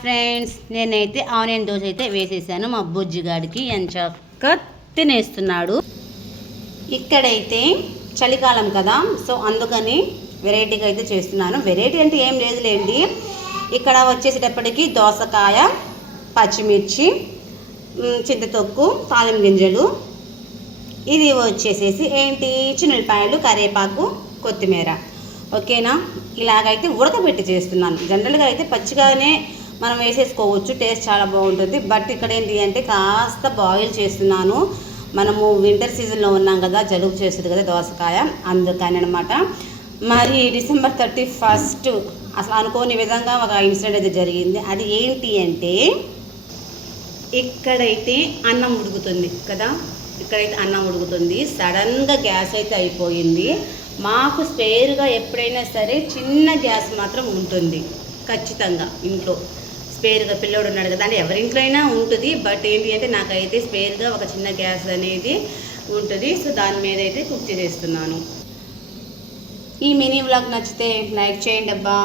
Friends, నేనైతే onion dosa అయితే వేసేసాను. మా బుజ్జిగాడికి ఎంచక్క తినేస్తున్నాడు. ఇక్కడైతే చలికాలం కదా, సో అందుకని వెరైటీగా అయితే చేస్తున్నాను. వెరైటీ అంటే ఏం లేదులేండి. ఇక్కడ వచ్చేసేటప్పటికి దోసకాయ, పచ్చిమిర్చి, చింతతొక్కు, తాలిం గింజలు, ఇది వచ్చేసేసి ఏంటి చిన్నులపాయలు, కరివేపాకు, కొత్తిమీర. ఓకేనా, ఇలాగైతే ఉడకబెట్టి చేస్తున్నాను. జనరల్గా అయితే పచ్చిగానే మనం వేసేసుకోవచ్చు, టేస్ట్ చాలా బాగుంటుంది. బట్ ఇక్కడ ఏంటి అంటే కాస్త బాయిల్ చేస్తున్నాను. మనము వింటర్ సీజన్లో ఉన్నాం కదా, జలుబు చేస్తుంది కదా దోసకాయ, అందుకని అనమాట. మరి డిసెంబర్ 31 అసలు అనుకోని విధంగా ఒక ఇన్సిడెంట్ అయితే జరిగింది. అది ఏంటి అంటే ఇక్కడైతే అన్నం ఉడుకుతుంది కదా, ఇక్కడైతే అన్నం ఉడుకుతుంది. సడన్గా గ్యాస్ అయితే అయిపోయింది. మాకు స్పేర్గా ఎప్పుడైనా సరే చిన్న గ్యాస్ మాత్రం ఉంటుంది ఖచ్చితంగా ఇంట్లో. స్పేర్గా పిల్లోడు ఉన్నాడు కదా, అంటే ఎవరింట్లో అయినా ఉంటుంది. బట్ ఏంటి అంటే నాకైతే స్పేర్గా ఒక చిన్న గ్యాస్ అనేది ఉంటుంది. సో దాని మీద అయితే కుక్ చేస్తున్నాను. ఈ మినీ వ్లాగ్ నచ్చితే లైక్ చేయండి అబ్బా.